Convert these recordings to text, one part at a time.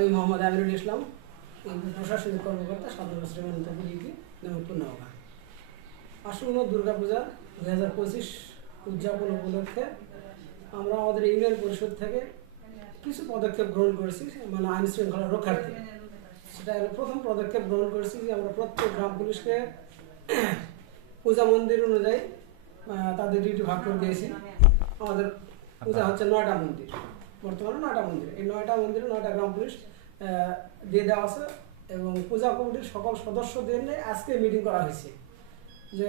আমি মোহাম্মদ আমিরুল ইসলাম, প্রশাসনিক কর্মকর্তা, সাধারণ শ্রীমন্তপুরী নৌকা। আসন্ন দুর্গাপূজা 2025 উদযাপন উপলক্ষে আমরা আমাদের ইউনিয়ন পরিষদ থেকে কিছু পদক্ষেপ গ্রহণ করেছি, মানে আইন শৃঙ্খলা রক্ষার্থে। সেটা হলো প্রথম পদক্ষেপ গ্রহণ করেছি যে আমরা প্রত্যেক গ্রাম পুলিশকে পূজা মন্দির অনুযায়ী তাদের ডিউটি ভাগ করে দিয়েছি। আমাদের পূজা হচ্ছে 9টা মন্দির, বর্তমানে 9টা মন্দির। এই 9টা মন্দিরে 9টা গ্রাম পুলিশ দিয়ে দেওয়া আছে এবং পূজা কমিটির সকল সদস্যদের নিয়ে আজকে মিটিং করা হয়েছে যে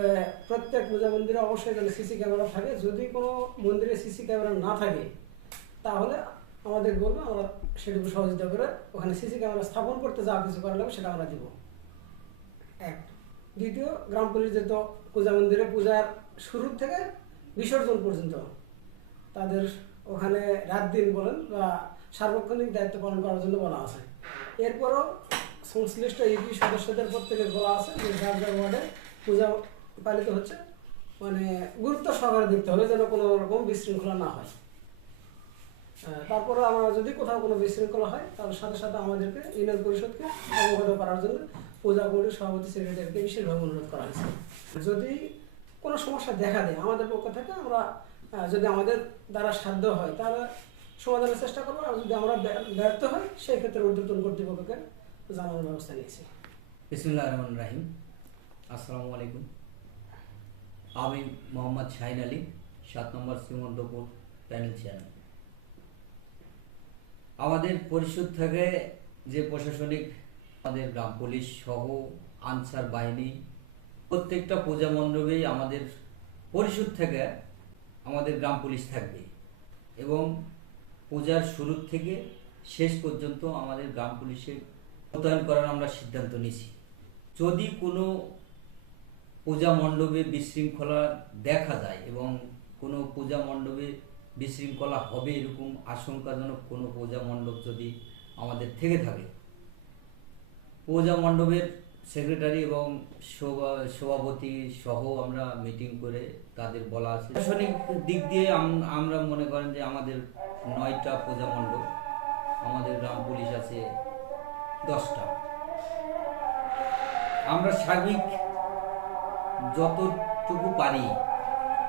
প্রত্যেক পূজা মন্দিরে অবশ্যই যেন সিসি ক্যামেরা থাকে। যদি কোনো মন্দিরে সিসি ক্যামেরা না থাকে তাহলে আমাদের বলবো, আমরা সেটুকু সহযোগিতা করে ওখানে সিসি ক্যামেরা স্থাপন করতে যা কিছু করা লাগবে সেটা আমরা দিব। এক। দ্বিতীয়, গ্রাম পুলিশ যেহেতু পূজা মন্দিরে পূজার শুরু থেকে বিসর্জন পর্যন্ত তাদের ওখানে রাত দিন বলেন বা সার্বক্ষণিক দায়িত্ব পালন করার জন্য বলা আছে। এরপরও সংশ্লিষ্ট ইউপি সদস্যদের প্রত্যেকের বলা আছে যে যার যার ওয়ার্ডে পূজা পালিত হচ্ছে, মানে গুরুত্ব সহকারে দেখতে হবে যেন কোনো রকম বিশৃঙ্খলা না হয়। তারপরে আমরা যদি কোথাও কোনো বিশৃঙ্খলা হয় তাহলে সাথে সাথে আমাদেরকে ইউনিয়ন পরিষদকে অবগত করার জন্য পূজা কমিটির সভাপতি সেক্রেটারিকে বিশেষভাবে অনুরোধ করা হয়েছে। যদি কোনো সমস্যা দেখা দেয় আমাদের পক্ষ থেকে আমরা যদি আমাদের দ্বারা সাধ্য হয় তাহলে সমাধানের চেষ্টা করবো, আর যদি আমরা ব্যর্থ হই সেই ক্ষেত্রে ঊর্ধ্বতন কর্তৃপক্ষকে জানানোর ব্যবস্থা নিয়েছি। বিসমিল্লাহির রহমানির রহিম। আসসালামু আলাইকুম। আমি মোহাম্মদ শাহিন আলী, 7 নম্বর শ্রীমন্তপুর প্যানেল চেয়ারম্যান। আমাদের পরিষদ থেকে যে প্রশাসনিক আমাদের গ্রাম পুলিশ সহ আনসার বাহিনী প্রত্যেকটা পূজা মণ্ডপেই আমাদের পরিষদ থেকে আমাদের গ্রাম পুলিশ থাকবে এবং পূজার শুরু থেকে শেষ পর্যন্ত আমাদের গ্রাম পুলিশের মোতায়েন করার আমরা সিদ্ধান্ত নিয়েছি। যদি কোনো পূজা মণ্ডপে বিশৃঙ্খলা দেখা যায় এবং কোনো পূজা মণ্ডপে বিশৃঙ্খলা হবে এরকম আশঙ্কাজনক কোনো পূজা মণ্ডপ যদি আমাদের থেকে থাকে, পূজা মণ্ডপের সেক্রেটারি এবং সভাপতি সহ আমরা মিটিং করে তাদের বলা আছে। প্রশাসনিক দিক দিয়ে আমরা মনে করেন যে আমাদের 9টা পূজা মণ্ডপ, আমাদের গ্রাম পুলিশ আছে 10টা। আমরা সার্বিক যতটুকু পারি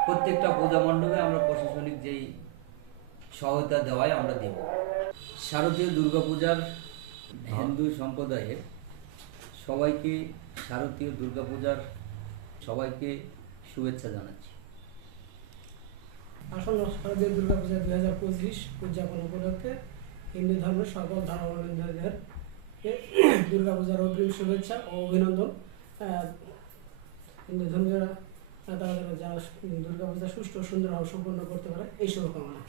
প্রত্যেকটা পূজা মণ্ডপে আমরা প্রশাসনিক যেই সহায়তা দেওয়ায় আমরা দেব। শারদীয় দুর্গাপূজার হিন্দু সম্প্রদায়ের সবাইকে শারদীয় দুর্গাপূজার সবাইকে শুভেচ্ছা জানাচ্ছি। আসন্ন শারদীয় দুর্গাপূজা 2025 উদযাপন উপলক্ষে হিন্দু ধর্মের সকল ধর্মাবলম্বীদের দুর্গাপূজার অগ্রিম শুভেচ্ছা ও অভিনন্দন। হিন্দু ধর্মীয় তারা যেন দুর্গাপূজা সুষ্ঠু সুন্দরভাবে সম্পন্ন করতে পারে এই শুভকামনা।